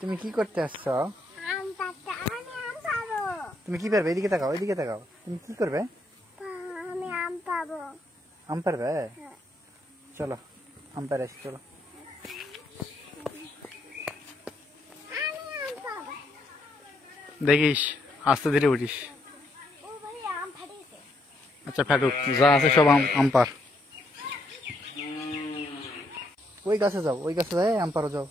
তুমি কি করতে আসছো? তুমি কি পারবে? এদিকে তাকাও, এদিকে তাকাও। তুমি কি করবে? আমি আম পাবো। আম পারবে? চলো আম পারে আসি, চলো। দেখিস আস্তে ধীরে উঠিস। আচ্ছা ফেটুক, যা আছে সব আম পার। ওই গাছে যাও, ওই গাছে যায় আম পারো, যাও।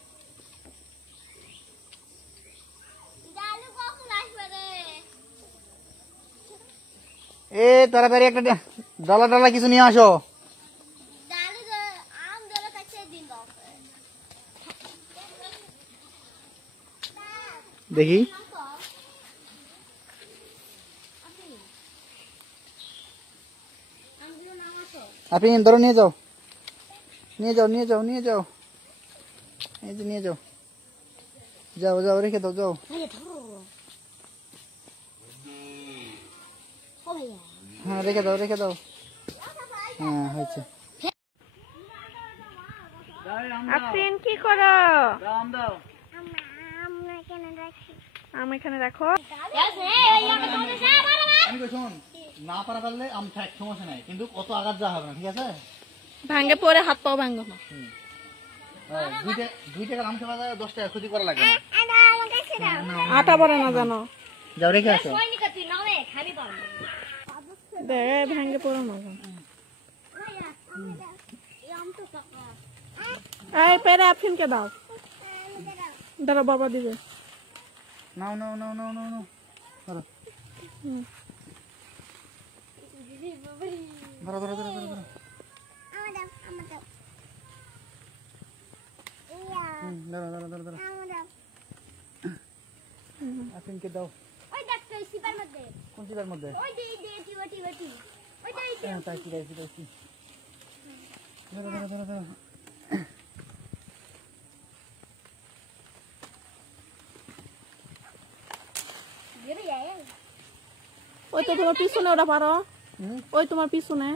এ তাড়াতাড়ি একটা ডালা ডালা কিছু নিয়ে আসো। দেখি আপনি ধরো, নিয়ে যাও, নিয়ে যাও, নিয়ে যাও, নিয়ে যাও, এই যে নিয়ে যাও, যাও যাও, রেখে দাও, যাও। হ্যাঁ রেখে দাও, রেখে দাও। হ্যাঁ হয়েছে। আফরিন কি করো? আম দাও। আম এখানে রাখো। আমি কই শোন, না পারা পারলে আম থাক, সমস্যা নাই, কিন্তু অত আঘাত যা হবে না, ঠিক আছে? ভাঙ্গে পরে হাত পাও ভাঙ্গো না। 2 টাকা আম খাওয়া যায়, 10 টাকা ক্ষতি করা লাগে না। আটা পরে না জানো? যাও রেখে আসো। দে ভাঙ্গে পড়ো না। এই পেরে আফরিনকে দাও। দাঁড়া বাবা দিবে। নাও নাও নাও নাও নাও নাও, ধরো ধরো ধরো ধরো ধরো ধরো। ধরো ধরো ধরো ধরো। আফরিনকে দাও। কোন চিপার মধ্যে? হ্যাঁ তাইছি তাইছি তাইছি। ধরো ধরো ধরো ধরো। ওই তো তোমার পিছনে ওটা পারো, ওই তোমার পিছনে।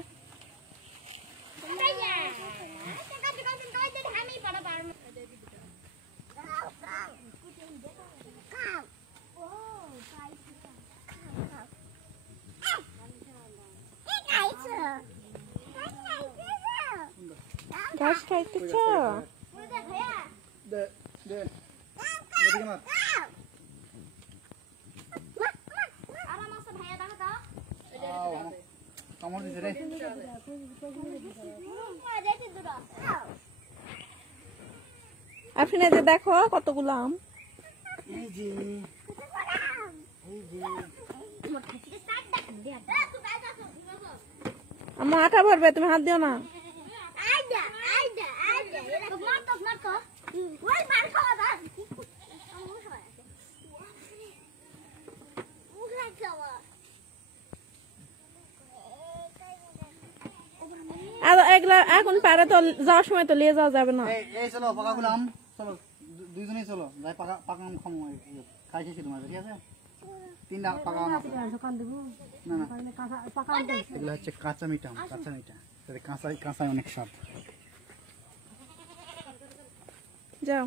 ঘাস খাইতেছ? দে দে এদিকে মার। কামড় দিছে রে। আফরিন এই যে দেখো কতগুলো আম। এই যে এই যে আমার আটা ভরবে, তুমি হাত দিও না। আর এগুলা এখন পারে তো যাওয়ার সময় তো নিয়ে যাওয়া যাবে না। এই চলো পাকাগুলো আম, চলো দুইজনেই চলো যাই, পাকা পাকা আম খামো, খাই খেয়েছি তোমার, ঠিক আছে? 3টা পাকা আম আছে। না না এগুলো হচ্ছে কাঁচা মিঠা আম, কাঁচা মিঠা, কাঁচাই কাঁচাই অনেক স্বাদ। যাও।